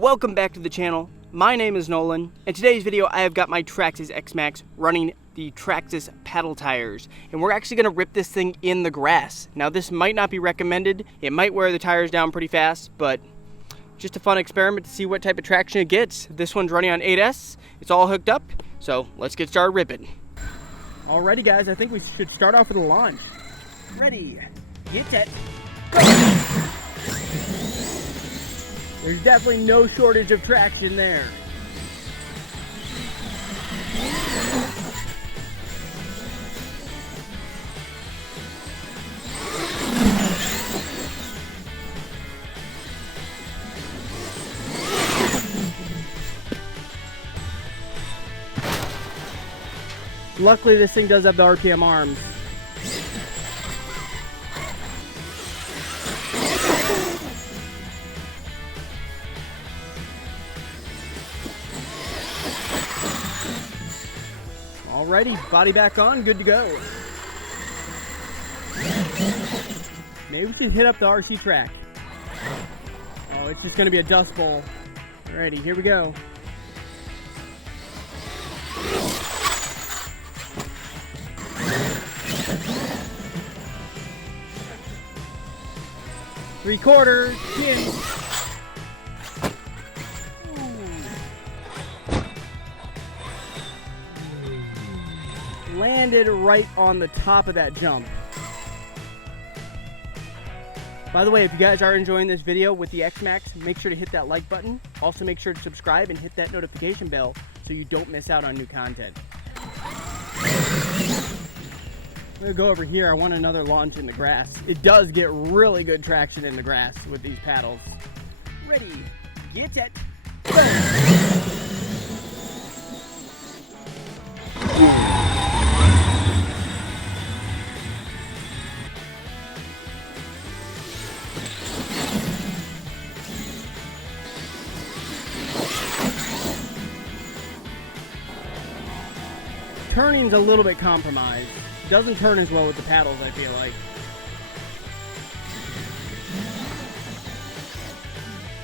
Welcome back to the channel. My name is Nolan. In today's video, I have got my Traxxas Xmaxx running the Traxxas paddle tires, and we're actually gonna rip this thing in the grass. Now, this might not be recommended. It might wear the tires down pretty fast, but just a fun experiment to see what type of traction it gets. This one's running on 8S. It's all hooked up, so let's get started ripping. Alrighty guys, I think we should start off with a launch. Ready, get set, go! There's definitely no shortage of traction there. Luckily, this thing does have the RPM arms. Alrighty, body back on, good to go. Maybe we should hit up the RC track. Oh, it's just gonna be a dust bowl. Alrighty, here we go. Three-quarters, in. Landed right on the top of that jump. By the way, if you guys are enjoying this video with the Xmaxx, make sure to hit that like button. Also make sure to subscribe and hit that notification bell so you don't miss out on new content. I'm gonna go over here. I want another launch in the grass. It does get really good traction in the grass with these paddles. Ready, get set, go! Turning's a little bit compromised. Doesn't turn as well with the paddles, I feel like.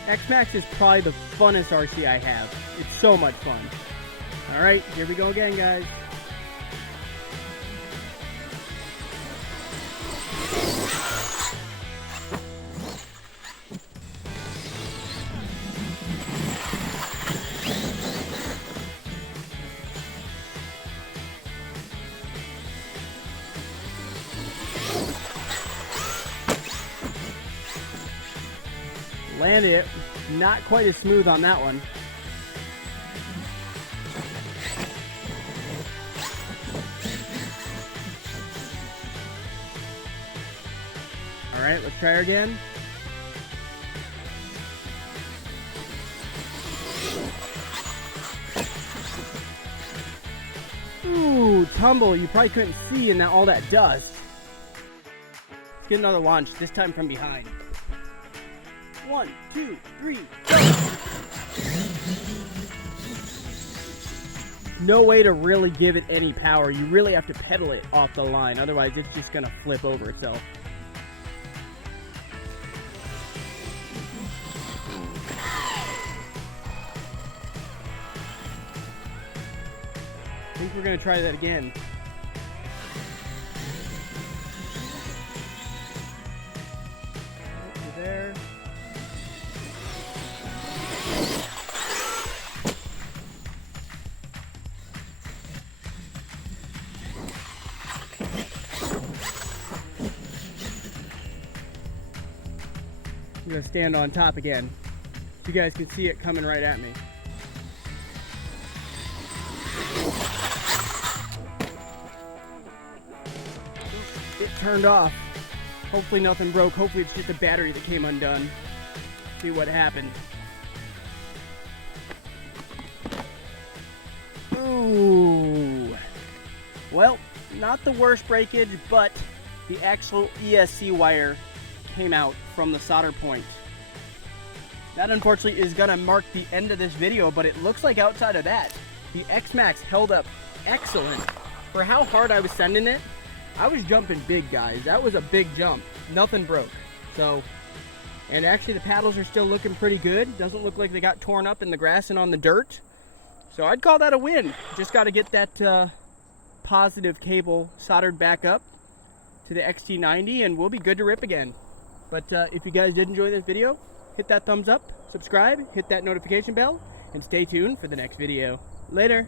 Xmaxx is probably the funnest RC I have. It's so much fun. Alright, here we go again, guys. Landed it. Not quite as smooth on that one. Alright, let's try her again. Ooh, tumble. You probably couldn't see in all that dust. Let's get another launch, this time from behind. 1, 2, 3, go! No way to really give it any power. You really have to pedal it off the line, otherwise it's just gonna flip over itself. I think we're gonna try that again. Over there. I'm gonna stand on top again so you guys can see it coming right at me. It turned off. Hopefully nothing broke. Hopefully it's just a battery that came undone. See what happened. Ooh. Well, not the worst breakage, but the actual ESC wire came out from the solder point. That unfortunately is gonna mark the end of this video, but it looks like outside of that, the Xmaxx held up excellent. For how hard I was sending it, I was jumping big, guys. That was a big jump. Nothing broke. So And actually the paddles are still looking pretty good. Doesn't look like they got torn up in the grass and on the dirt. So I'd call that a win. Just got to get that positive cable soldered back up to the XT90 and we'll be good to rip again. But if you guys did enjoy this video, hit that thumbs up, subscribe, hit that notification bell, and stay tuned for the next video. Later.